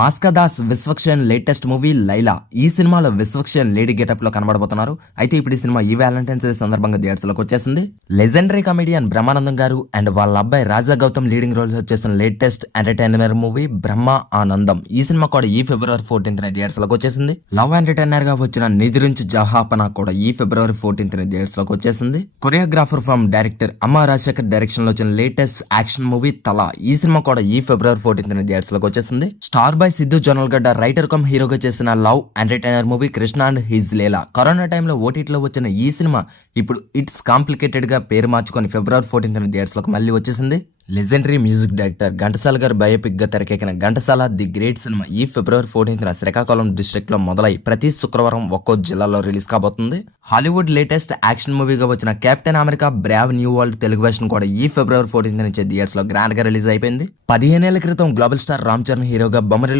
Bhaskar Das Vishwaksen latest movie Laila. ఈ సినిమాలో Vishwaksen lady getup లో కనబడబోతున్నారు. అయితే ఇప్పుడు ఈ సినిమా ఈ వ్యాలంటైన్స్ డే సందర్భంగా థియేటర్స్ లోకి వచ్చేసింది. లెజెండరీ కమెడియన్ బ్రహ్మానందం గారు అండ్ వాళ్ళ అబ్బాయి రాజా గౌతమ్ లీడింగ్ రోల్ వచ్చేసిన లేటెస్ట్ ఎంటర్టైనర్ మూవీ బ్రహ్మ ఆనందం. ఈ సినిమా కూడా ఈ ఫిబ్రవరి 14th థియేటర్స్ లోకి వచ్చేసింది. లవ్ ఎంటర్టైనర్ గా వచ్చిన నిద్రించి జహాపన కూడా ఈ ఫిబ్రవరి 14th థియేటర్స్ లోకి వచ్చేసింది. కొరియోగ్రాఫర్ ఫ్రమ్ డైరెక్టర్ అమ్మ రాజశేఖర్ డైరెక్షన్ లో వచ్చిన లేటెస్ట్ యాక్షన్ మూవీ తలా. ఈ సినిమా కూడా ఈ ఫిబ్రవరి 14th థియేటర్స్ లోకి వచ్చేసింది. Star by Siddhu Jonnalagadda writer cum హీరోగా చేసిన love entertainer movie Krishna and his Leela. Corona టైంలో ఓటీటీలో వచ్చిన ఈ సినిమా ఇప్పుడు ఇట్స్ కాంప్లికేటెడ్ గా పేరు మార్చుకొని ఫిబ్రవరి 14th థియేటర్స్ లోకి మళ్ళీ వచ్చేసింది. లెజెండరీ మ్యూజిక్ డైరెక్టర్ ఘంటసాల గారు బయోపిక్ గా తెరకెక్కిన ఘంటసాల ది గ్రేట్ సినిమా ఈ ఫిబ్రవరి 14th శ్రీకాకుళం డిస్ట్రిక్ట్ లో మొదలై ప్రతి శుక్రవారం ఒక్కో జిల్లాలో రిలీజ్ కాబోతుంది. హాలీవుడ్ లేటెస్ట్ యాక్షన్ మూవీగా వచ్చిన captain America Brave new world Telugu version కూడా ఈ ఫిబ్రవరి 14th నుంచి థియేటర్స్ లో గ్రాండ్ గా రిలీజ్ అయిపోయింది. 15 ఏళ్ల క్రితం గ్లోబల్ స్టార్ రామ్ చరణ్ హీరోగా బొమ్మరిల్లు